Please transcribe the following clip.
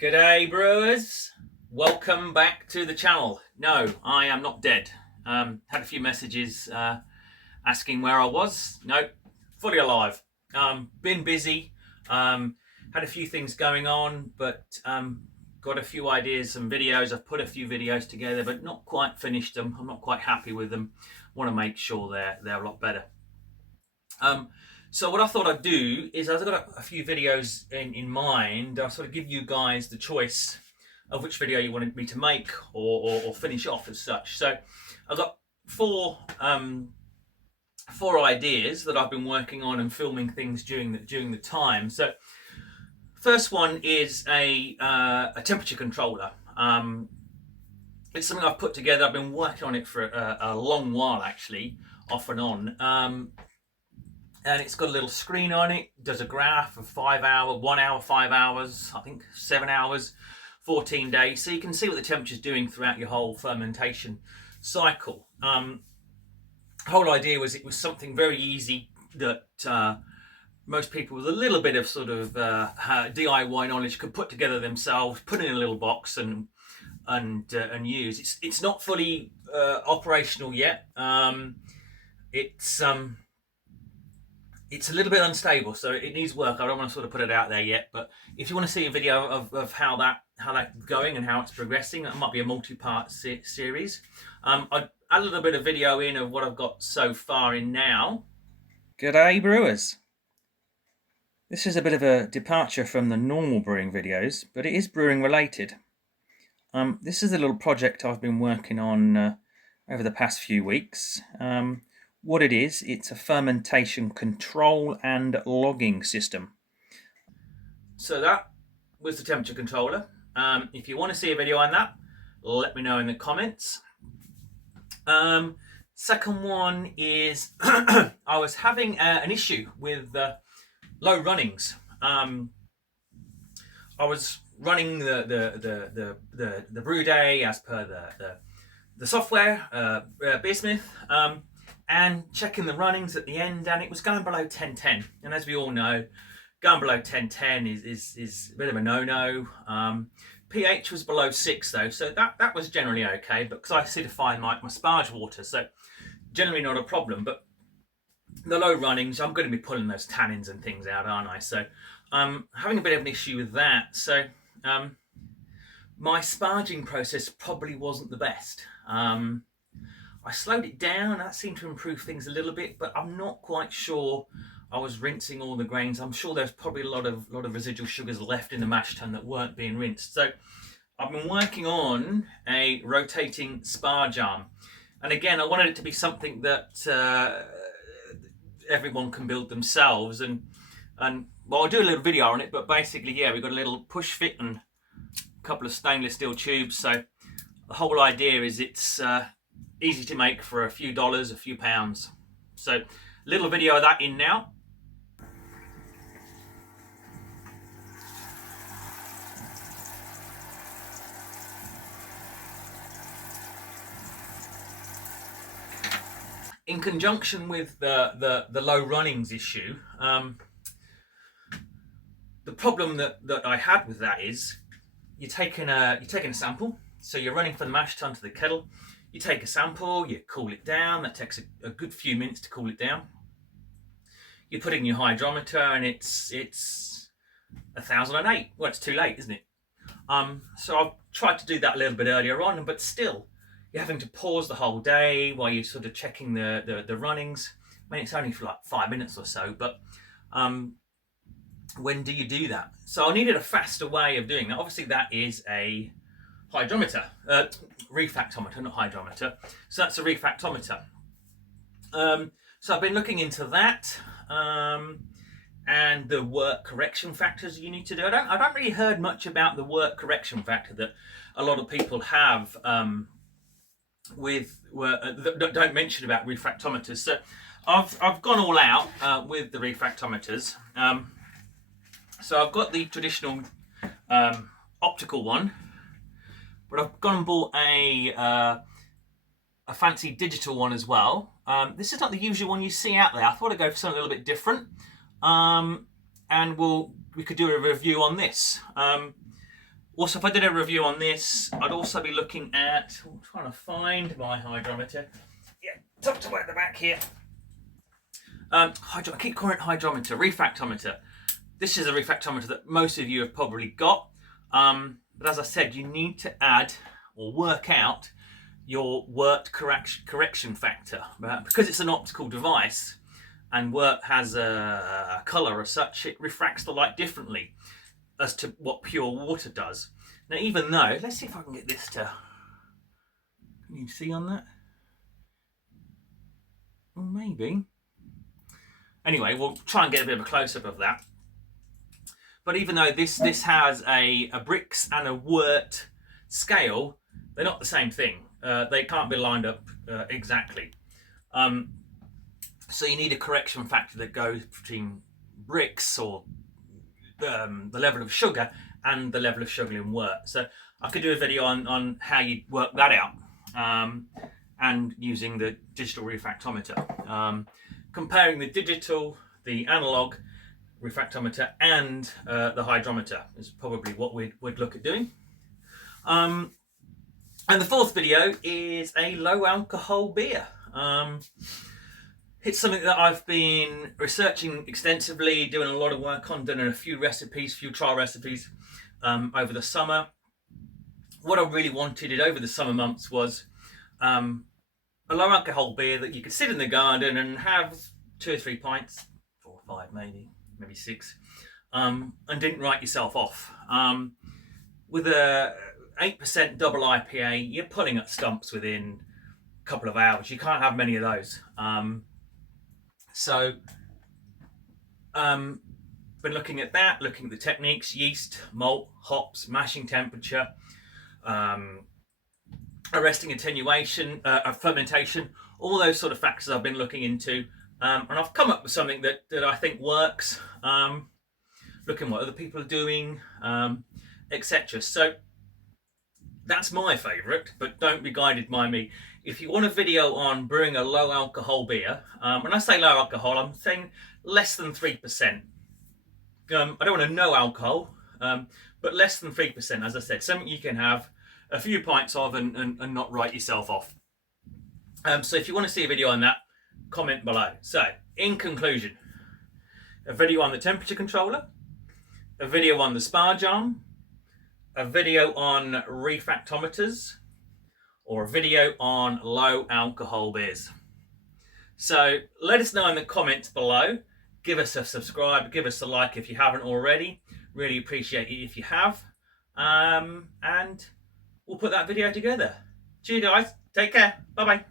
G'day brewers, welcome back to the channel. No, I am not dead. Had a few messages asking where I was. No, fully alive. Been busy, had a few things going on, but got a few ideas, some videos. I've put a few videos together, but not quite finished them. I'm not quite happy with them. Want to make sure they're a lot better. So what I thought I'd do is I've got a few videos in mind. I'll sort of give you guys the choice of which video you wanted me to make or finish off as such. So I've got four ideas that I've been working on and filming things during the time. So first one is a temperature controller. It's something I've put together. I've been working on it for a long while, actually, off and on. And it's got a little screen on it, does a graph of 5 hour, 1 hour, 5 hours, I think 7 hours, 14 days. So you can see what the temperature's doing throughout your whole fermentation cycle. The whole idea was it was something very easy that most people with a little bit of sort of DIY knowledge could put together themselves, put in a little box and use. It's not fully operational yet. It's a little bit unstable, so it needs work. I don't want to sort of put it out there yet, but if you want to see a video of how that's going and how it's progressing, that might be a multi-part series. I'd add a little bit of video in of what I've got so far in now. G'day brewers. This is a bit of a departure from the normal brewing videos, but it is brewing related. This is a little project I've been working on over the past few weeks. What it is, it's a fermentation control and logging system. So that was the temperature controller. If you want to see a video on that, let me know in the comments. Second one is I was having an issue with low runnings. I was running the brew day as per the software, Bismuth. And checking the runnings at the end, and it was going below 1010. And as we all know, going below 1010 is a bit of a no-no. pH was below 6 though, so that was generally okay, but because I acidify my sparge water, so generally not a problem. But the low runnings, I'm going to be pulling those tannins and things out, aren't I? So having a bit of an issue with that. So my sparging process probably wasn't the best. I slowed it down. That seemed to improve things a little bit, but I'm not quite sure I was rinsing all the grains. I'm sure there's probably a lot of residual sugars left in the mash tun that weren't being rinsed. So I've been working on a rotating Sparge arm. And again, I wanted it to be something that everyone can build themselves. And well, I'll do a little video on it, but basically, yeah, we've got a little push fit and a couple of stainless steel tubes. So the whole idea is it's easy to make for a few dollars, a few pounds. So, little video of that in now. In conjunction with the low runnings issue, the problem that I had with that is you're taking a sample. So you're running from the mash tun to the kettle. You take a sample, you cool it down. That takes a good few minutes to cool it down. You put it in your hydrometer, and it's 1008. Well, it's too late, isn't it? So I've tried to do that a little bit earlier on, but still, you're having to pause the whole day while you're sort of checking the runnings. I mean, it's only for like 5 minutes or so, but when do you do that? So I needed a faster way of doing that. Obviously, that is a hydrometer, refactometer, not hydrometer. So that's a refactometer. So I've been looking into that and the work correction factors you need to do. I don't really heard much about the work correction factor that a lot of people have that don't mention about refractometers. So I've gone all out with the refactometers. So I've got the traditional optical one. But I've gone and bought a fancy digital one as well. This is not the usual one you see out there. I thought I'd go for something a little bit different. And we could do a review on this. Also, if I did a review on this, I'd also be looking at, I'm trying to find my hydrometer. Yeah, tucked away at the back here. I keep calling it hydrometer, refractometer. This is a refactometer that most of you have probably got. But as I said, you need to add or work out your wort correction factor. Because it's an optical device and wort has a colour as such, it refracts the light differently as to what pure water does. Now, even though, let's see if I can get this to, can you see on that? Well, maybe. Anyway, we'll try and get a bit of a close-up of that. But even though this has a bricks and a wort scale, they're not the same thing. They can't be lined up exactly. So you need a correction factor that goes between bricks or the level of sugar and the level of sugar in wort. So I could do a video on how you work that out and using the digital refractometer. Comparing the digital, the analog refractometer and the hydrometer is probably what we'd look at doing. And the fourth video is a low alcohol beer. It's something that I've been researching extensively, doing a lot of work on, done a few trial recipes over the summer. What I really wanted it over the summer months was a low alcohol beer that you could sit in the garden and have 2 or 3 pints, 4 or 5 maybe 6, and didn't write yourself off. With a 8% double IPA, you're pulling at stumps within a couple of hours. You can't have many of those. Been looking at that, looking at the techniques, yeast, malt, hops, mashing temperature, arresting attenuation, fermentation, all those sort of factors I've been looking into. And I've come up with something that I think works, looking what other people are doing, etc. So that's my favourite, but don't be guided by me. If you want a video on brewing a low alcohol beer, when I say low alcohol, I'm saying less than 3%. I don't want a no alcohol, but less than 3%, as I said, something you can have a few pints of and not write yourself off. So if you want to see a video on that, comment below. So, in conclusion, a video on the temperature controller, a video on the Sparge Arm, a video on refactometers, or a video on low alcohol beers. So let us know in the comments below. Give us a subscribe, give us a like if you haven't already. Really appreciate it if you have. And we'll put that video together. Cheers guys, take care, bye bye.